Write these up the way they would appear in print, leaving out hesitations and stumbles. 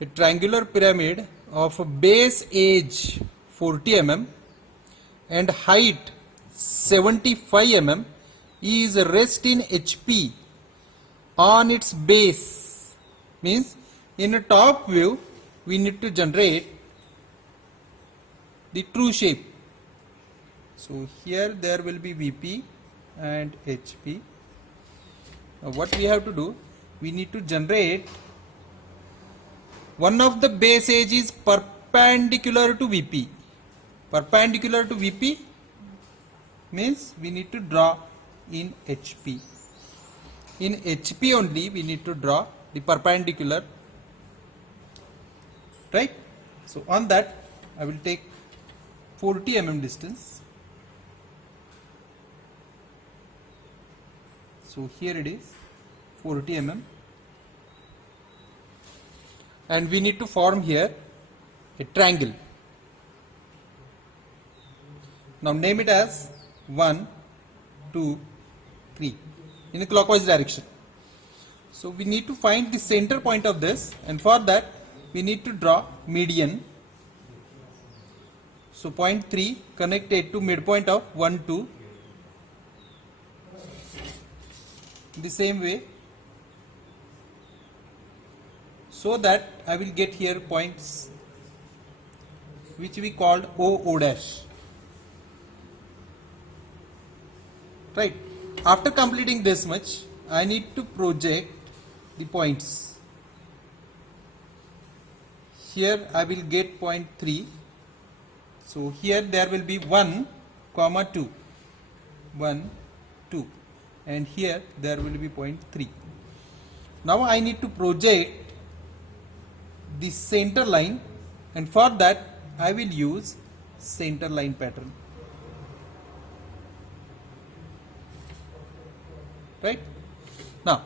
a triangular pyramid of base edge 40 mm and height 75 mm is rest in HP on its base. Means in a top view we need to generate the true shape. So here there will be VP and HP. Now what we have to do, we need to generate one of the base edge is perpendicular to VP. Perpendicular to VP means we need to draw in HP. In HP only we need to draw the perpendicular, right? So on that I will take 40 mm distance. So here it is 40 mm, and we need to form here a triangle. Now name it as 1, 2, 3 in a clockwise direction. So we need to find the center point of this, and for that we need to draw median. So point 3 connected to midpoint of 1, 2. The same way, so that I will get here points which we called O dash. Right. After completing this much, I need to project the points. Here I will get point 3. So here there will be 1, 2, 1, 2, and here there will be point 3. Now I need to project the center line, and for that I will use center line pattern. Right? Now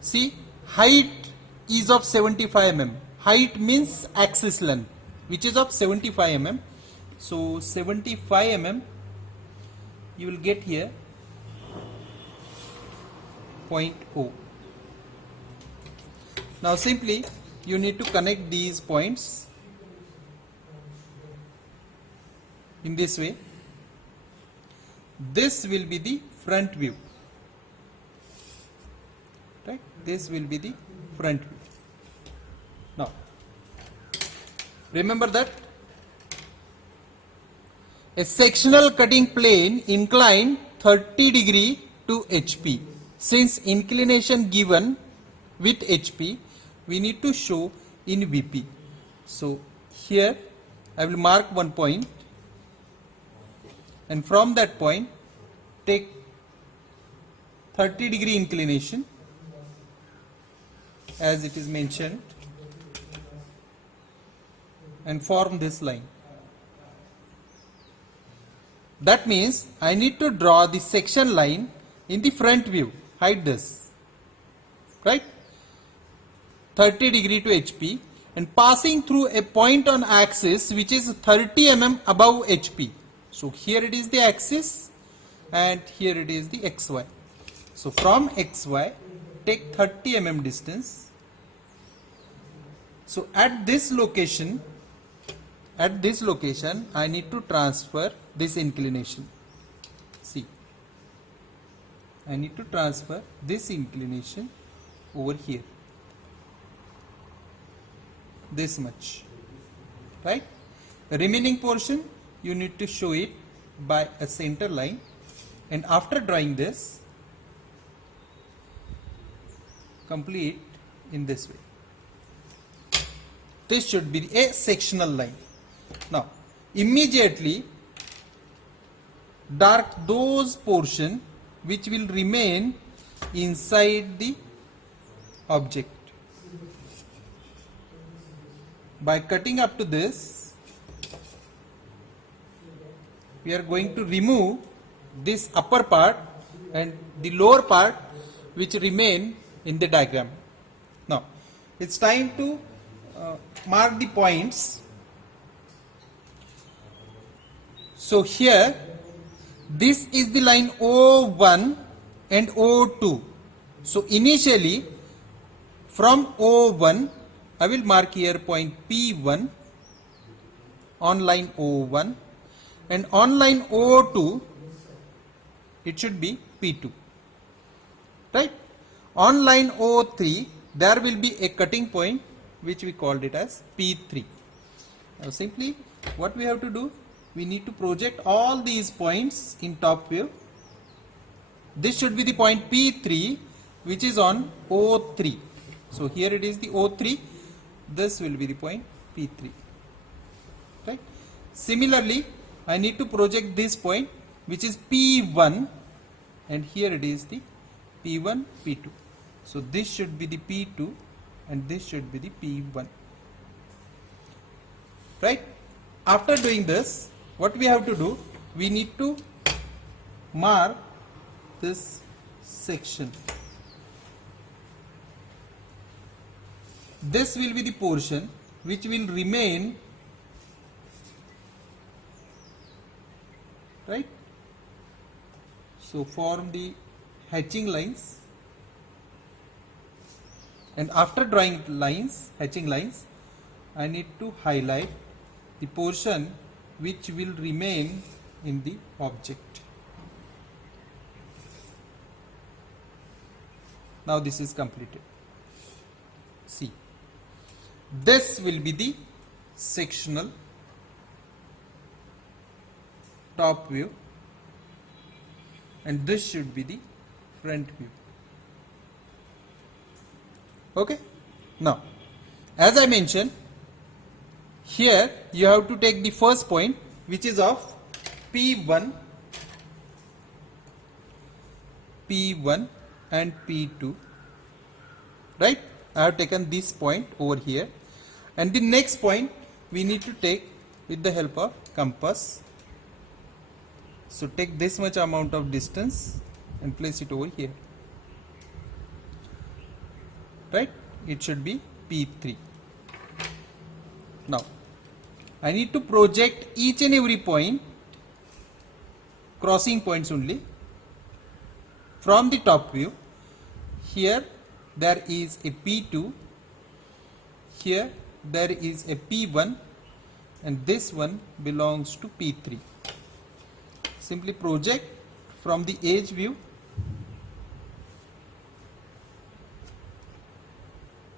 see, height is of 75 mm. Height means axis length, which is of 75 mm. So 75 mm you will get here point O. Now simply you need to connect these points in this way. This will be the front view. Right? This will be the front view. Now remember that a sectional cutting plane inclined 30 degree to HP. Since inclination given with HP, we need to show in VP. So here I will mark one point, and from that point take 30 degree inclination as it is mentioned, and form this line. That means I need to draw the section line in the front view. Hide this, right? 30 degree to HP, and passing through a point on axis which is 30 mm above HP. So here it is the axis, and here it is the XY. So from XY take 30 mm distance. So at this location I need to transfer this inclination. See, I need to transfer this inclination over here, this much, right? The remaining portion you need to show it by a center line, and after drawing this, complete in this way. This should be a sectional line. Now immediately dark those portion which will remain inside the object. By cutting up to this, we are going to remove this upper part and the lower part which remain in the diagram. Now it's time to mark the points. So here this is the line O1 and O2. So initially from O1 I will mark here point P1 on line O1, and on line O2 it should be P2, right? On line O3 there will be a cutting point which we called it as P3. Now simply what we have to do, we need to project all these points in top view. This should be the point P3 which is on O3. So here it is the O3, this will be the point P3, right? Similarly, I need to project this point which is P1, and here it is the P1, P2. So this should be the P2 and this should be the P1, right? After doing this, what we have to do, we need to mark this section. This will be the portion which will remain, right? So form the hatching lines, and after drawing lines, hatching lines, I need to highlight the portion which will remain in the object. Now this is completed. See, this will be the sectional top view, and this should be the front view. Okay. Now, as I mentioned, here you have to take the first point which is of P1 and P2, right? I have taken this point over here, and the next point we need to take with the help of compass. So take this much amount of distance and place it over here, right? It should be P3. Now I need to project each and every point, crossing points only, from the top view. Here there is a P2, here there is a P1, and this one belongs to P3. Simply project from the edge view.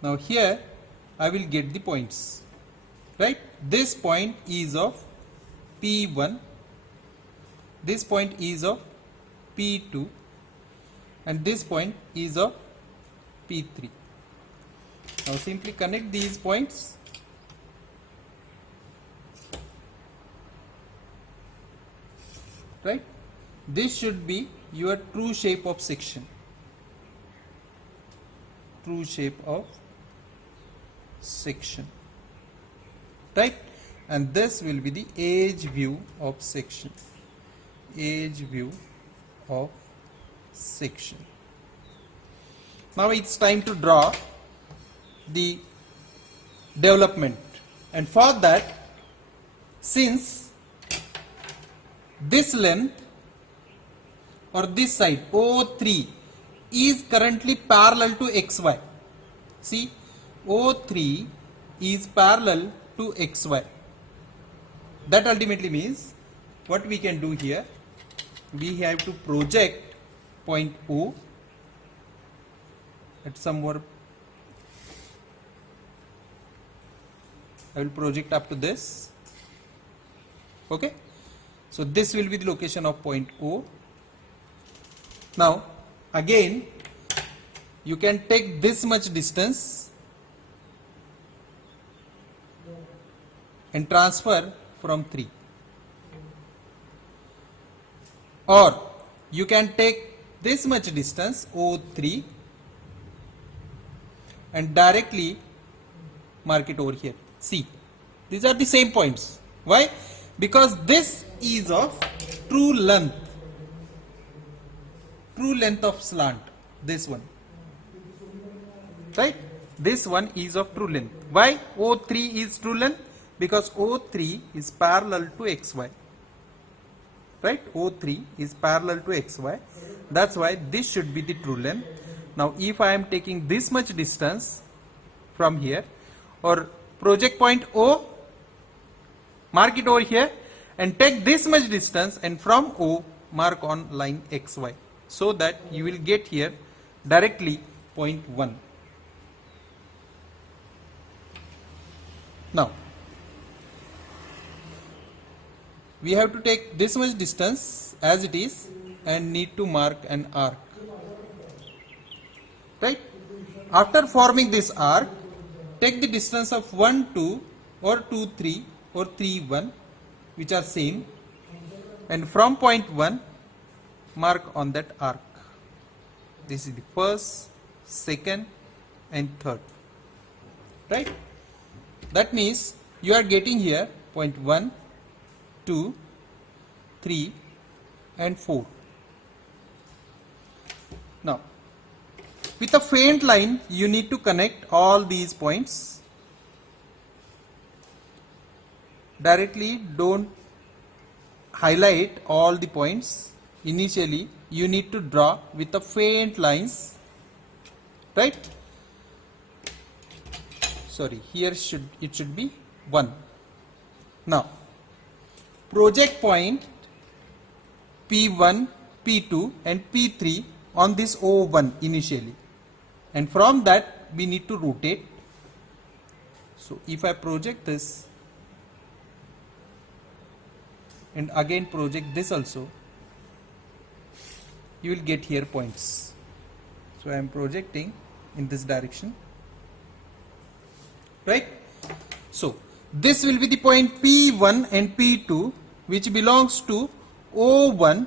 Now here I will get the points, right? This point is of P1, this point is of P2, and this point is of P3. Now simply connect these points. Right? This should be your true shape of section. True shape of section. Right? And this will be the edge view of section. Edge view of section. Now it's time to draw the development, and for that, since this length or this side O3 is currently parallel to XY, see, O3 is parallel to XY. That ultimately means what we can do here, we have to project point O at somewhere. I will project up to this. Okay. So this will be the location of point O. Now again you can take this much distance and transfer from 3, or you can take this much distance O3 and directly mark it over here. See, these are the same points. Why? Because this is of true length of slant, this one, right? This one is of true length. Why O3 is true length? Because O3 is parallel to XY, right? O3 is parallel to XY. That's why this should be the true length. Now if I am taking this much distance from here, or project point O, mark it over here and take this much distance, and from O mark on line XY, so that you will get here directly point 1. Now we have to take this much distance as it is and need to mark an arc, right? After forming this arc, take the distance of 1 2 or 2 3 or 3 1, which are same, and from point 1 mark on that arc. This is the first, second and third, right? That means you are getting here point 1 2 3 and 4. Now with a faint line you need to connect all these points directly. Don't highlight all the points initially, you need to draw with a faint lines, right? Sorry, here it should be 1. Now project point P1, P2 and P3 on this O1 initially, and from that we need to rotate. So if I project this and again project this also, you will get here points. So I am projecting in this direction, right? So this will be the point P1 and P2, which belongs to O1.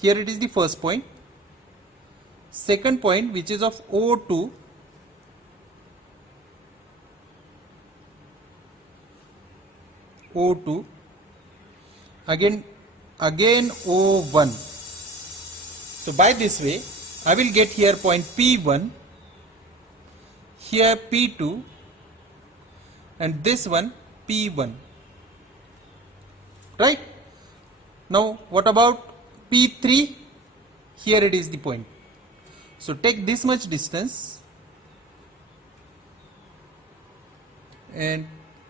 Here it is the first point. Second point, which is of O2, O2, again O1. So by this way I will get here point P1, here P2 and this one P1, right? Now what about P3? Here it is the point. So take this much distance and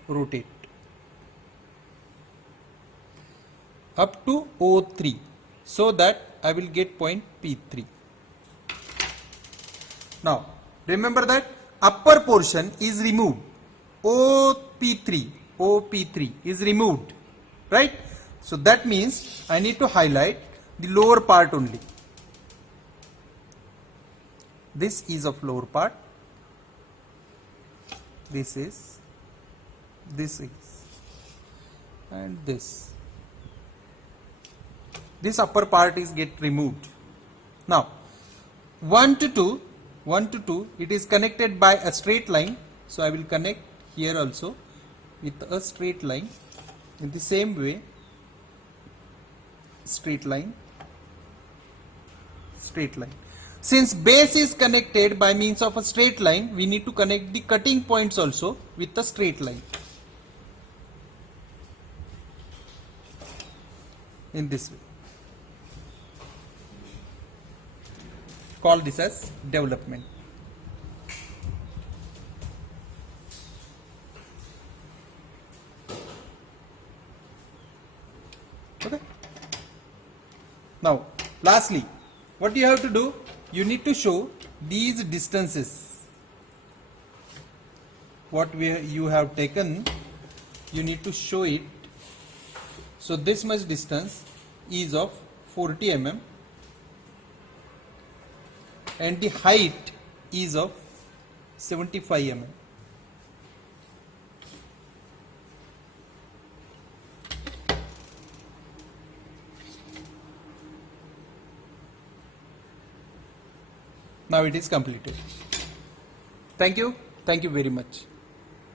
rotate up to O3, so that I will get point P3. Now remember that upper portion is removed. OP3 is removed, right? So that means I need to highlight the lower part only. This is of lower part, this is, and this upper part is get removed. Now 1 to 2 it is connected by a straight line, so I will connect here also with a straight line. In the same way, straight line. Since base is connected by means of a straight line, we need to connect the cutting points also with a straight line. In this way. Call this as development. Okay. Now, lastly, what you have to do? You need to show these distances. What you have taken, you need to show it. So this much distance is of 40 mm and the height is of 75 mm. Now it is completed. Thank you very much.